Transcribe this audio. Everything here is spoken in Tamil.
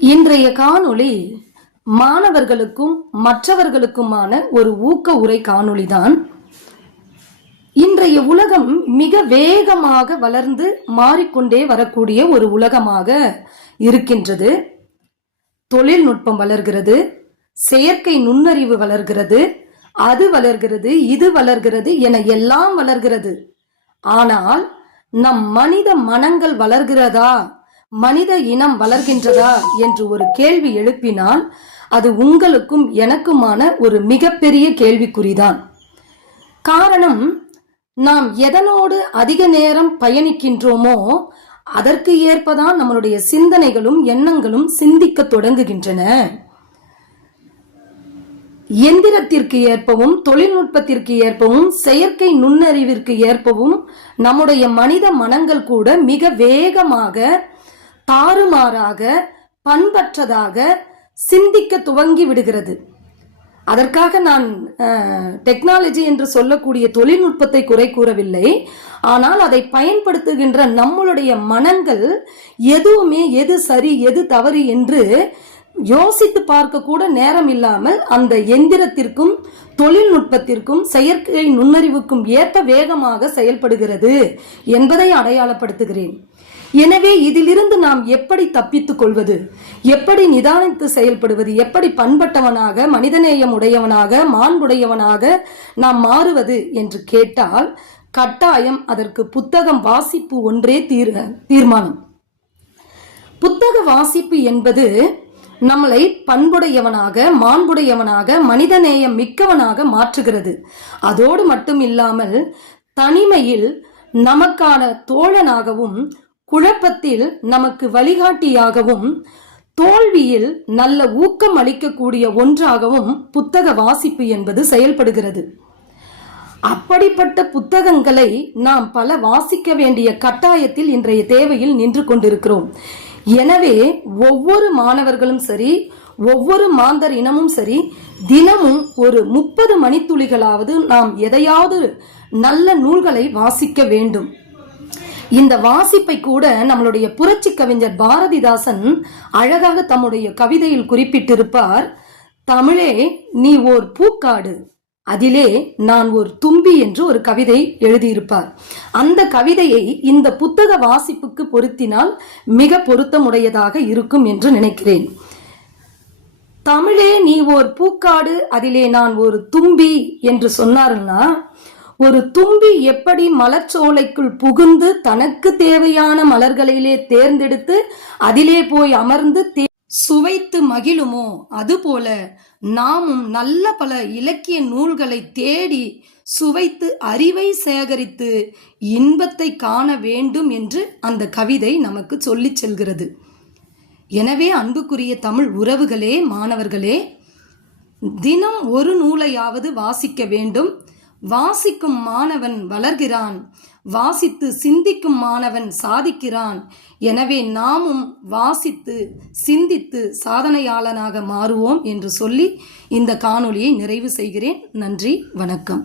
இன்றைய காணொளி மாணவர்களுக்கும் மற்றவர்களுக்குமான ஒரு ஊக்க உரை காணொளிதான். இன்றைய உலகம் மிக வேகமாக வளர்ந்து மாறிக்கொண்டே வரக்கூடிய ஒரு உலகமாக இருக்கின்றது. தொழில்நுட்பம் வளர்கிறது, செயற்கை நுண்ணறிவு வளர்கிறது, அது வளர்கிறது, இது வளர்கிறது என எல்லாம் வளர்கிறது. ஆனால் நம் மனித மனங்கள் வளர்கிறதா, மனித இனம் வளர்கின்றதா என்று ஒரு கேள்வி எழுப்பினால் அது உங்களுக்கும் எனக்குமான ஒரு மிகப்பெரிய கேள்விக்குறிதான். காரணம், நாம் எதனோடு அதிக நேரம் பயணிக்கின்றோமோ அதற்கு ஏற்பதான் நம்மளுடைய சிந்தனைகளும் எண்ணங்களும் சிந்திக்க தொடங்குகின்றன. எந்திரத்திற்கு ஏற்பவும், தொழில்நுட்பத்திற்கு ஏற்பவும், செயற்கை நுண்ணறிவிற்கு ஏற்பவும் நம்முடைய மனித மனங்கள் கூட மிக வேகமாக, தாறுமாறாக, பண்பற்றதாக சிந்திக்க துவங்கி விடுகிறது. அதற்காக நான் டெக்னாலஜி என்று சொல்லக்கூடிய தொழில்நுட்பத்தை குறை கூறவில்லை. ஆனால் அதை பயன்படுத்துகின்ற நம்மளுடைய மனங்கள் எதுவுமே எது சரி எது தவறு என்று யோசித்து பார்க்க கூட நேரம் இல்லாமல் அந்த எந்திரத்திற்கும் தொழில்நுட்பத்திற்கும் செயற்கை நுண்ணறிவுக்கும் ஏற்ப வேகமாக செயல்படுகிறது என்பதை அடையாளப்படுத்துகிறேன். எனவே இதிலிருந்து நாம் எப்படி தப்பித்துக் கொள்வது, எப்படி நிதானித்து செயல்படுவது, எப்படி பண்பட்டவனாக, மனிதநேயம் உடையவனாக, மாண்புடையவனாக நாம் மாறுவது என்று கேட்டால் கட்டாயம் அதற்கு புத்தகம் வாசிப்பு ஒன்றே தீர்மானம். புத்தக வாசிப்பு என்பது நம்மளை பண்புடையவனாக, மாண்புடையவனாக, மனிதநேயம் மிக்கவனாக மாற்றுகிறது. அதோடு மட்டும் இல்லாமல் தனிமையில் நமக்கான தோழனாகவும், குழப்பத்தில் நமக்கு வழிகாட்டியாகவும், தோல்வியில் நல்ல ஊக்கம் அளிக்கக்கூடிய ஒன்றாகவும் புத்தக வாசிப்பு என்பது செயல்படுகிறது. அப்படிப்பட்ட புத்தகங்களை நாம் பல வாசிக்க வேண்டிய கட்டாயத்தில் இன்றைய தேவையில் நின்று கொண்டிருக்கிறோம். எனவே ஒவ்வொரு மாணவர்களும் சரி, ஒவ்வொரு மாந்தர் இனமும் சரி, தினமும் ஒரு 30 மணித்துளிகளாவது நாம் எதையாவது நல்ல நூல்களை வாசிக்க வேண்டும். இந்த வாசிப்பை கூட நம்மளுடைய புரட்சி கவிஞர் பாரதிதாசன் அழகாக தம்முடைய கவிதையில் குறிப்பிட்டிருப்பார். தமிழே நீ ஓர் பூக்காடு, அதிலே நான் ஒரு தும்பி என்று ஒரு கவிதை எழுதியிருப்பார். அந்த கவிதையை இந்த புத்தக வாசிப்புக்கு பொருத்தினால் மிக பொருத்தமுடையதாக இருக்கும் என்று நினைக்கிறேன். தமிழே நீ ஓர் பூக்காடு, அதிலே நான் ஒரு தும்பி என்று சொன்னார்னா, ஒரு தும்பி எப்படி மலர்ச்சோலைக்குள் புகுந்து தனக்கு தேவையான மலர்களிலே தேர்ந்தெடுத்து அதிலே போய் அமர்ந்து சுவைத்து மகிழுமோ, அதுபோல நாமும் நல்ல பல இலக்கிய நூல்களை தேடி சுவைத்து அறிவை சேகரித்து இன்பத்தை காண வேண்டும் என்று அந்த கவிதை நமக்கு சொல்லிச் செல்கிறது. எனவே அன்புக்குரிய தமிழ் உறவுகளே, மாணவர்களே, தினம் ஒரு நூலையாவது வாசிக்க வேண்டும். வாசிக்கும் மாணவன் வளர்கிறான், வாசித்து சிந்திக்கும் மாணவன் சாதிக்கிறான். எனவே நாமும் வாசித்து சிந்தித்து சாதனையாளனாக மாறுவோம் என்று சொல்லி இந்த காணொளியை நிறைவு செய்கிறேன். நன்றி, வணக்கம்.